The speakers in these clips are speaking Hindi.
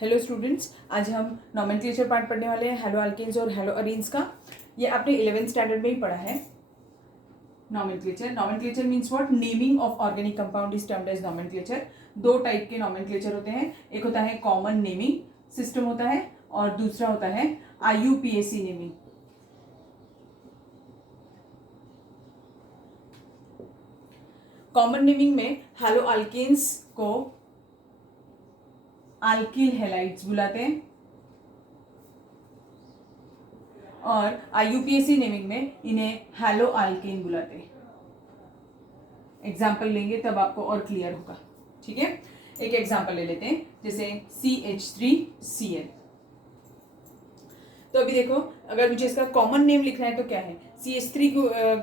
हेलो स्टूडेंट्स, आज हम नॉमेनक्लेचर पार्ट पढ़ने वाले हैं हेलो अल्केन्स और हेलो अरीन्स का। ये आपने 11th स्टैंडर्ड में ही पढ़ा है। Nomenclature means what? Naming of organic compound is termed as nomenclature. दो टाइप के नॉमेनक्लेचर होते हैं, एक होता है कॉमन नेमिंग सिस्टम होता है और दूसरा होता है IUPAC नेमिंग। कॉमन नेमिंग में हेलो अल्केन्स को अल्किल हैलाइड्स बुलाते हैं और IUPAC नेमिंग में इन्हें हेलो अल्केन बुलाते हैं। एग्जाम्पल लेंगे तब आपको और क्लियर होगा। ठीक है, एक एग्जाम्पल ले लेते हैं, जैसे CH3Cl। तो अभी देखो, अगर मुझे इसका कॉमन नेम लिखना है तो क्या है? CH3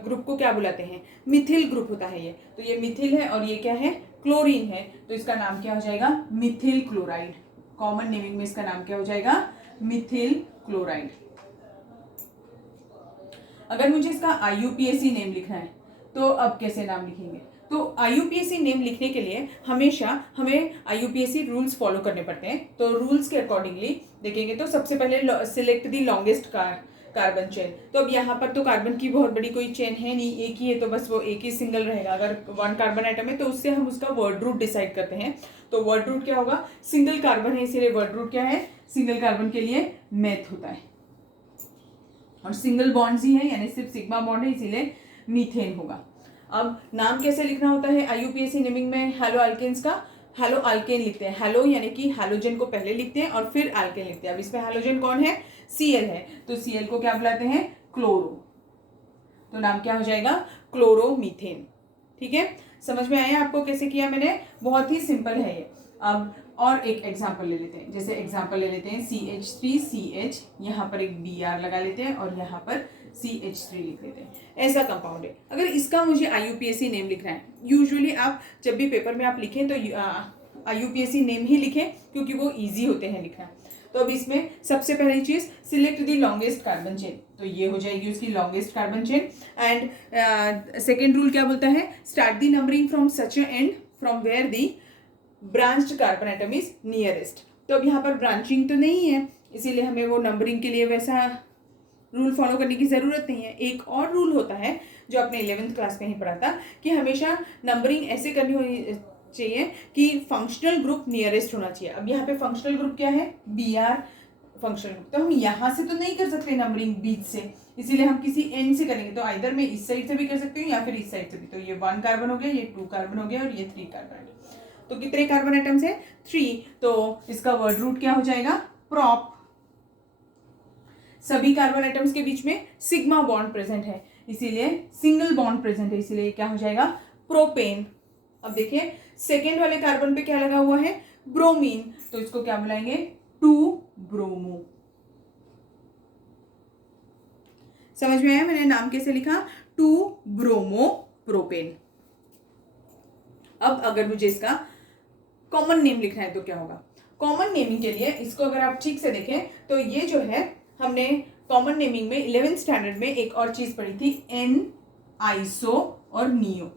ग्रुप को क्या बुलाते हैं? मिथिल ग्रुप होता है ये। तो ये मिथिल है और ये क्या है? क्लोरीन है। तो इसका नाम क्या हो जाएगा? मिथिल क्लोराइड। कॉमन नेमिंग में इसका नाम क्या हो जाएगा? मिथिल क्लोराइड। अगर मुझे इसका IUPAC नेम लिखना है तो अब कैसे नाम लिखेंगे? तो IUPAC नेम लिखने के लिए हमेशा हमें IUPAC रूल्स फॉलो करने पड़ते हैं। तो रूल्स के अकॉर्डिंगली देखेंगे तो सबसे पहले select the longest carbon chain. तो अब यहाँ पर तो कार्बन की बहुत बड़ी कोई चेन है नहीं, एक ही है, तो बस वो एक ही सिंगल रहेगा। अगर 1 कार्बन आइटम है तो उससे हम उसका वर्ड रूट डिसाइड करते हैं। तो वर्ड रूट क्या होगा? सिंगल कार्बन है इसीलिए वर्ड रूट क्या है? सिंगल कार्बन के लिए मेथ होता है और सिंगल बॉन्ड्स ही है, यानी सिर्फ सिग्मा बॉन्ड है, इसीलिए मीथेन होगा। अब नाम कैसे लिखना होता है IUPAC नेमिंग में हेलो अल्केन्स का? हेलो अल्केन लिखते हैं। हेलो यानी कि हैलोजन को पहले लिखते हैं और फिर अल्केन लिखते हैं। अब इसमें हैलोजन कौन है? Cl है, तो Cl को क्या बुलाते हैं? क्लोरो। तो नाम क्या हो जाएगा? क्लोरोमीथेन। ठीक है, समझ में आया आपको कैसे किया मैंने? बहुत ही सिंपल है ये। अब और एक एग्जाम्पल ले लेते हैं, जैसे एग्जाम्पल ले लेते हैं CH3CH, यहाँ पर एक Br लगा लेते हैं और यहाँ पर CH3 लिख लेते हैं। ऐसा कंपाउंड है। अगर इसका मुझे IUPAC नेम लिखना है, यूजुअली आप जब भी पेपर में आप लिखें तो IUPAC नेम ही लिखें क्योंकि वो ईजी होते हैं लिखना। तो अब इसमें सबसे पहली चीज, select the longest carbon chain. तो ये हो जाएगी उसकी longest carbon chain. And second rule क्या बोलता है? Start the numbering from such end from where the branched carbon atom is nearest. तो अब यहाँ पर ब्रांचिंग तो नहीं है, इसीलिए हमें वो नंबरिंग के लिए वैसा रूल फॉलो करने की जरूरत नहीं है। एक और रूल होता है जो आपने 11th क्लास में ही पढ़ा था कि हमेशा नंबरिंग ऐसे करनी होनी चाहिए कि फंक्शनल ग्रुप नियरेस्ट होना चाहिए। अब यहाँ पे फंक्शनल ग्रुप क्या है? Br functional group. तो हम यहाँ से तो नहीं कर सकते नंबरिंग बीच से, इसीलिए हम किसी एंड से करेंगे। तो आइदर मैं इस साइड से भी कर सकती हूँ या फिर इस साइड से भी। तो ये 1 कार्बन हो गया, ये 2 कार्बन हो गया और ये 3 कार्बन। तो कितने कार्बन एटम्स है? 3। तो इसका वर्ड रूट क्या हो जाएगा? प्रॉप। सभी कार्बन एटम्स के बीच में सिग्मा बॉन्ड प्रेजेंट है, इसीलिए सिंगल बॉन्ड प्रेजेंट है, इसीलिए क्या हो जाएगा? प्रोपेन। अब देखिए सेकेंड वाले कार्बन पे क्या लगा हुआ है? ब्रोमीन। तो इसको क्या बुलाएंगे? 2 ब्रोमो। समझ में आया मैंने नाम कैसे लिखा? 2 ब्रोमो प्रोपेन। अब अगर मुझे इसका कॉमन नेम लिखना है तो क्या होगा? कॉमन नेमिंग के लिए इसको अगर आप ठीक से देखें तो ये जो है, हमने कॉमन नेमिंग में 11th स्टैंडर्ड में एक और चीज पढ़ी थी, N, आइसो और नियो।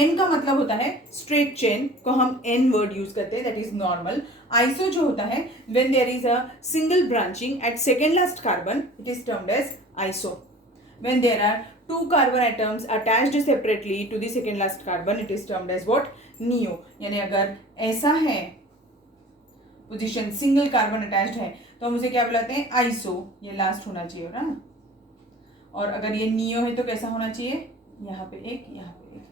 N का मतलब होता है स्ट्रेट चेन को हम N वर्ड यूज करते हैं, दैट इज नॉर्मल। आइसो जो होता है when there is a single branching at second last carbon, it is termed as iso. When there are 2 carbon atoms attached separately to the second last carbon, it is termed as what? Neo। यानी अगर ऐसा है पोजीशन, सिंगल कार्बन अटैच्ड है, तो हम उसे क्या बुलाते हैं? आइसो। ये लास्ट होना चाहिए ना। और अगर ये नियो है तो कैसा होना चाहिए? यहाँ पे एक, यहाँ पे एक।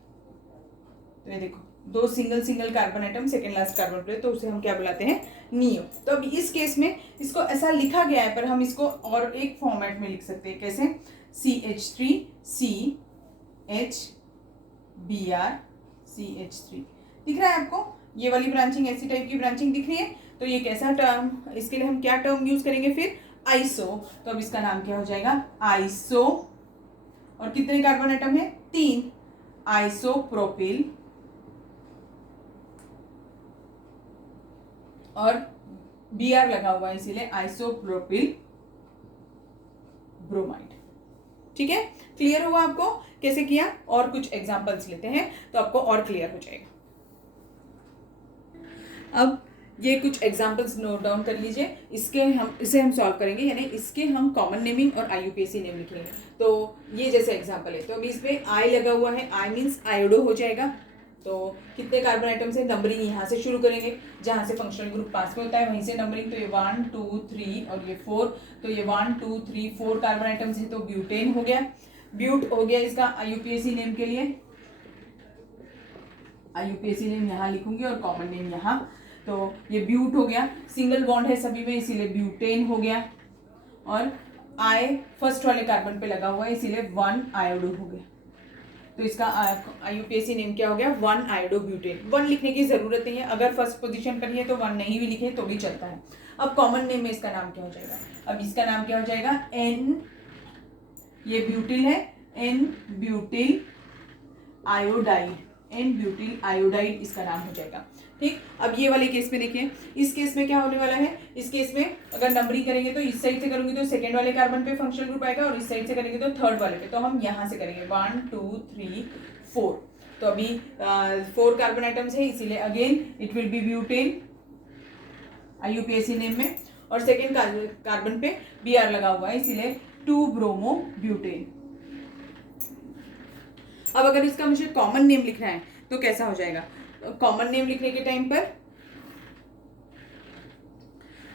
तो ये देखो, 2 single carbon atom second last carbon पे, तो उसे हम क्या बुलाते हैं? नियो। तो अब इस केस में इसको ऐसा लिखा गया है, पर हम इसको और एक फॉर्मेट में लिख सकते हैं। कैसे? CH3CH Br CH3 दिख रहा है आपको? ये वाली ब्रांचिंग, ऐसी टाइप की ब्रांचिंग दिख रही है। तो ये कैसा टर्म, इसके लिए हम क्या टर्म यूज करेंगे फिर? आइसो। तो अब इसका नाम क्या हो जाएगा? आइसो। और कितने कार्बन एटम है? 3। आइसोप्रोपिल और Br लगा हुआ है, इसीलिए आइसोप्रोपिल ब्रोमाइड। ठीक है, क्लियर हुआ आपको कैसे किया? और कुछ एग्जांपल्स लेते हैं तो आपको और क्लियर हो जाएगा। अब ये कुछ एग्जांपल्स नोट डाउन कर लीजिए, इसे हम सॉल्व करेंगे, यानी इसके हम कॉमन नेमिंग और आईयूपीएसी नेम लिखेंगे। तो ये जैसे एग्जांपल है, तो अभी इसमें आई लगा हुआ है, आई मीन्स आयोडो हो जाएगा। तो कितने कार्बन आइटम्स है, नंबरिंग यहाँ से शुरू करेंगे, जहाँ से फंक्शनल ग्रुप पास में होता है वहीं से नंबरिंग। तो ये 1 2 3 और ये 4, तो ये 1 2 3 4 कार्बन आइटम्स है, तो ब्यूटेन हो गया। ब्यूट हो गया इसका आईयूपीएसी नेम के लिए, आईयूपीएसी नेम यहाँ लिखूंगी और कॉमन नेम यहाँ। तो ये ब्यूट हो गया, सिंगल बॉन्ड है सभी में इसीलिए ब्यूटेन हो गया, और आई फर्स्ट वाले कार्बन पे लगा हुआ है इसीलिए 1 आयोडो हो गया। तो इसका आईयूपीएसी नेम क्या हो गया, 1 आयोडो ब्यूटेन। 1 लिखने की जरूरत नहीं है, अगर फर्स्ट पोजीशन पर ही है तो 1 नहीं भी लिखे तो भी चलता है। अब कॉमन नेम में इसका नाम क्या हो जाएगा, अब इसका नाम क्या हो जाएगा, एन, ये ब्यूटिल है, n butyl iodide, n butyl iodide इसका नाम हो जाएगा। ठीक, अब ये वाले केस में देखिए, इस केस में क्या होने वाला है, इस केस में अगर नंबरिंग करेंगे तो इस साइड से करूंगी तो सेकंड वाले कार्बन पे फंक्शनल ग्रुप आएगा, और इस साइड से करेंगे तो थर्ड वाले पे। तो हम यहाँ से करेंगे 1 2 3 4। तो अभी 4 कार्बन आइटम्स है इसीलिए again it will be butane IUPAC name में, और सेकेंड कार्बन पे Br लगा हुआ है इसीलिए 2 ब्रोमो ब्यूटेन। अब अगर इसका मुझे कॉमन नेम लिखना है तो कैसा हो जाएगा, कॉमन नेम लिखने के टाइम पर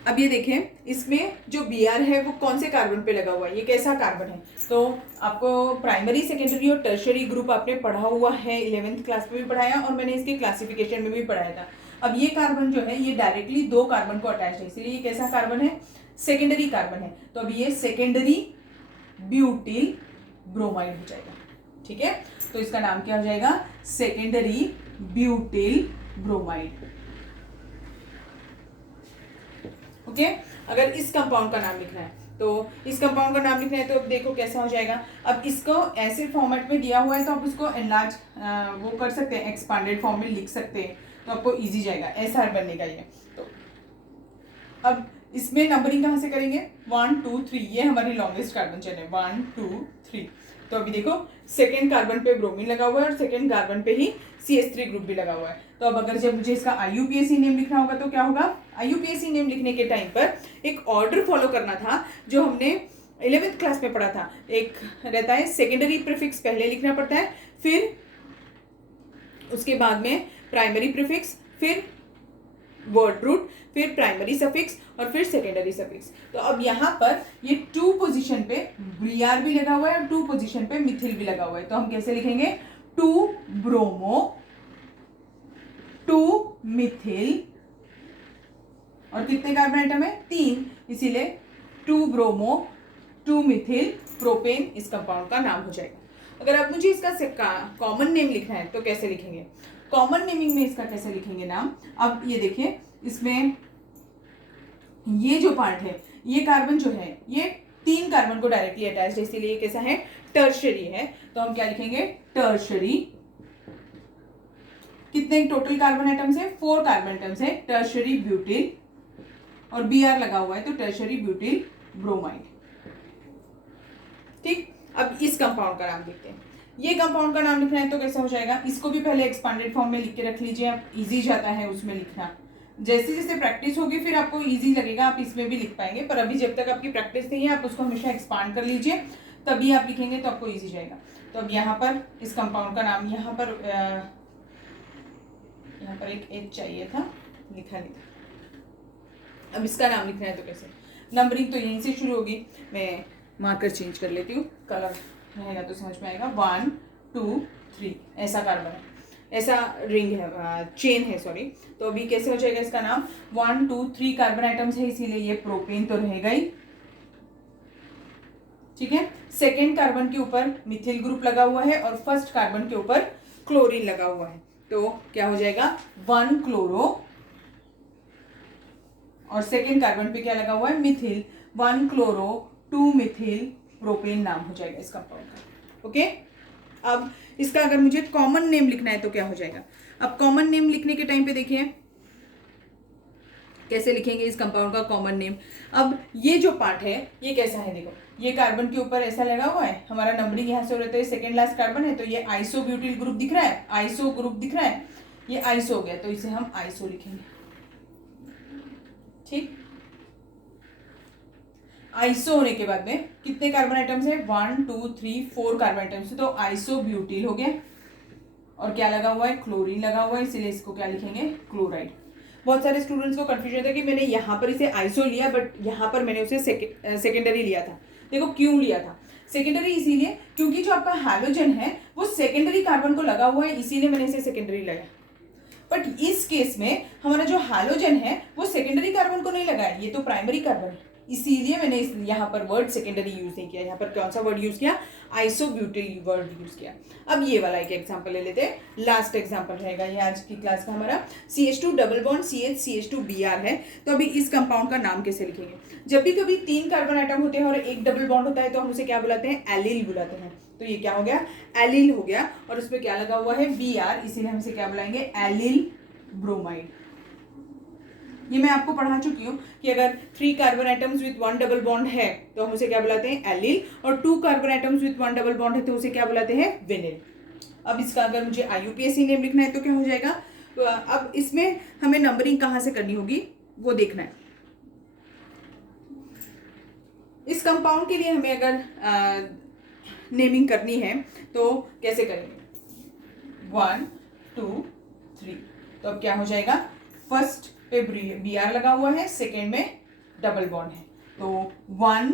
अब ये देखें, इसमें जो Br है वो कौन से कार्बन पे लगा हुआ है, ये कैसा कार्बन है। तो आपको प्राइमरी सेकेंडरी और टर्शियरी ग्रुप आपने पढ़ा हुआ है, 11th क्लास में भी पढ़ाया और मैंने इसके क्लासिफिकेशन में भी पढ़ाया था। अब ये कार्बन जो है ये डायरेक्टली 2 कार्बन को अटैच है, इसलिए ये कैसा कार्बन है, सेकेंडरी कार्बन है। तो अब ये सेकेंडरी ब्यूटिल ब्रोमाइड हो जाएगा। ठीक है, तो इसका नाम क्या हो जाएगा, सेकेंडरी ब्यूटिल ब्रोमाइड। ओके, अगर इस कंपाउंड का नाम लिखना है तो इस कंपाउंड का नाम लिखना है तो अब देखो कैसा हो जाएगा। अब इसको ऐसे फॉर्मेट में दिया हुआ है तो आप उसको एनलार्ज वो कर सकते हैं, एक्सपांडेड फॉर्म में लिख सकते हैं, तो आपको इजी जाएगा, एसआर बनेगा ये। तो अब इसमें नंबरिंग कहाँ से करेंगे, 1 2 3, ये हमारी लॉन्गेस्ट कार्बन चेन है, 1 2 3। तो अभी देखो सेकेंड कार्बन पे ब्रोमीन लगा हुआ है और सेकेंड कार्बन पे ही CH3 ग्रुप भी लगा हुआ है। तो अब अगर जब मुझे इसका आईयूपीएसी नेम लिखना होगा तो क्या होगा, आईयूपीएसी नेम लिखने के टाइम पर एक ऑर्डर फॉलो करना था जो हमने 11th क्लास में पढ़ा था। एक रहता है सेकेंडरी प्रीफिक्स पहले लिखना पड़ता है, फिर उसके बाद में प्राइमरी प्रीफिक्स, फिर वर्ड रूट, फिर प्राइमरी सफिक्स और फिर सेकेंडरी सफिक्स। तो अब यहाँ पर ये 2 पोजीशन पे Br भी लगा हुआ है और 2 पोजीशन पे मिथिल भी लगा हुआ है। तो हम कैसे लिखेंगे, 2 ब्रोमो 2 मिथिल, और कितने कार्बन आइटम है, 3, इसीलिए 2 ब्रोमो 2 मिथिल प्रोपेन इस कंपाउंड का नाम हो जाएगा। अगर अब मुझे इसका कॉमन नेम लिखना है तो कैसे लिखेंगे, कॉमन नेमिंग में इसका कैसे लिखेंगे नाम। अब ये देखिए, इसमें ये जो पार्ट है, ये कार्बन जो है ये 3 कार्बन को डायरेक्टली अटैच्ड है, इसीलिए कैसा है, टर्शियरी है। तो हम क्या लिखेंगे, टर्शियरी। कितने टोटल कार्बन आइटम्स है, 4 कार्बन आइटम्स है, टर्शियरी ब्यूटिल, और Br लगा हुआ है तो टर्शियरी ब्यूटिल ब्रोमाइड। ठीक, अब इस कंपाउंड का नाम लिखते हैं। ये कंपाउंड का नाम लिखना है तो कैसा हो जाएगा, इसको भी पहले एक्सपांडेड फॉर्म में लिख के रख लीजिए, आप इजी जाता है उसमें लिखना। जैसे जैसे प्रैक्टिस होगी फिर आपको इजी लगेगा, आप इसमें भी लिख पाएंगे, पर अभी जब तक आपकी प्रैक्टिस नहीं है आप उसको हमेशा एक्सपांड कर लीजिए, तभी आप लिखेंगे तो आपको इजी जाएगा। तो अब यहाँ पर इस कंपाउंड का नाम, यहाँ पर एक एच चाहिए था, लिखा नहीं था। अब इसका नाम लिखना है तो कैसे, नंबरिंग तो यहीं से शुरू होगी, मैं मार्कर चेंज कर लेती हूँ, कलर रहेगा तो समझ में आएगा। 1 2 3 ऐसा कार्बन है, ऐसा रिंग है, चेन है सॉरी। तो अभी कैसे हो जाएगा इसका नाम, 1 2 3 कार्बन आइटम्स है इसीलिए ये प्रोपेन तो रहेगा ही। ठीक है, सेकेंड कार्बन के ऊपर मिथिल ग्रुप लगा हुआ है और फर्स्ट कार्बन के ऊपर क्लोरीन लगा हुआ है, तो क्या हो जाएगा, 1 क्लोरो, और सेकेंड कार्बन पे क्या लगा हुआ है, मिथिल, 1 क्लोरो 2 मिथिल प्रोपेन नाम हो जाएगा इस कंपाउंड का। ओके, अब इसका अगर मुझे कॉमन नेम लिखना है तो क्या हो जाएगा। अब कॉमन नेम लिखने के टाइम पे देखिए कैसे लिखेंगे इस कंपाउंड का कॉमन नेम। अब ये जो पार्ट है ये कैसा है, देखो ये कार्बन के ऊपर ऐसा लगा हुआ है, हमारा नंबरिंग यहाँ से हो रहा है, सेकेंड लास्ट कार्बन है तो ये आइसोब्यूटिल ग्रुप दिख रहा है, आइसो ग्रुप दिख रहा है, ये आइसो हो गया तो इसे हम आइसो लिखेंगे। ठीक। आइसो होने के बाद में कितने कार्बन आइटम्स है? 1 2 3 4 कार्बन आइटम्स है, तो आइसो ब्यूटिल हो गया। और क्या लगा हुआ है? क्लोरीन लगा हुआ है, इसीलिए इसको क्या लिखेंगे? क्लोराइड। बहुत सारे स्टूडेंट्स को कंफ्यूजन था कि मैंने यहाँ पर इसे आइसो लिया, बट यहाँ पर मैंने उसे सेकेंडरी लिया था। देखो क्यों लिया था सेकेंडरी? इसीलिए क्योंकि जो आपका हैलोजन है वो सेकेंडरी कार्बन को लगा हुआ है, इसीलिए मैंने इसे सेकेंडरी लगाया। बट इस केस में हमारा जो हैलोजन है वो सेकेंडरी कार्बन को नहीं लगा है, ये तो प्राइमरी कार्बन है, इसीलिए मैंने यहाँ पर वर्ड सेकेंडरी यूज नहीं किया। यहाँ पर कौन सा वर्ड यूज किया? आइसोब्यूटिल वर्ड यूज किया। अब ये वाला एक एग्जांपल ले लेते हैं, लास्ट एग्जांपल रहेगा ये आज की क्लास का हमारा। CH2 double bond CH CH2Br है। तो अभी इस कंपाउंड का नाम कैसे लिखेंगे? जब भी कभी 3 कार्बन आइटम होते हैं और एक डबल बॉन्ड होता है तो हम उसे क्या बुलाते हैं? एलिल बुलाते हैं। तो ये क्या हो गया? एलिल हो गया। और उस पर क्या लगा हुआ है? Br, इसीलिए हम इसे क्या बुलाएंगे? Allyl bromide. ये मैं आपको पढ़ा चुकी हूँ कि अगर 3 carbon atoms with 1 double bond है तो हम उसे क्या बुलाते हैं? एलिल, और 2 carbon atoms with 1 double bond है तो उसे क्या बुलाते हैं? विनिल। अब इसका अगर मुझे IUPAC नेम लिखना है तो क्या हो जाएगा? तो अब इसमें हमें नंबरिंग कहाँ से करनी होगी वो देखना है। इस कंपाउंड के लिए हमें अगर नेमिंग करनी है तो कैसे करेंगे? 1 2 3। तो अब क्या हो जाएगा? फर्स्ट पे Br लगा हुआ है, सेकेंड में डबल बॉन्ड है, तो 1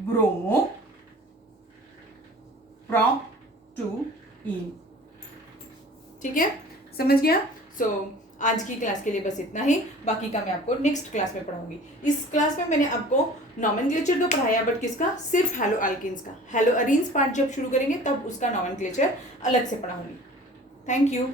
ब्रोमो प्रॉप 2 इन। ठीक है, समझ गया? आज की क्लास के लिए बस इतना ही, बाकी का मैं आपको नेक्स्ट क्लास में पढ़ाऊंगी। इस क्लास में मैंने आपको नॉमेनक्लेचर तो पढ़ाया, बट किसका? सिर्फ हेलो अल्किन्स का। हेलो अरीन्स पार्ट जब शुरू करेंगे तब उसका नॉमेनक्लेचर अलग से पढ़ाऊंगी। Thank you.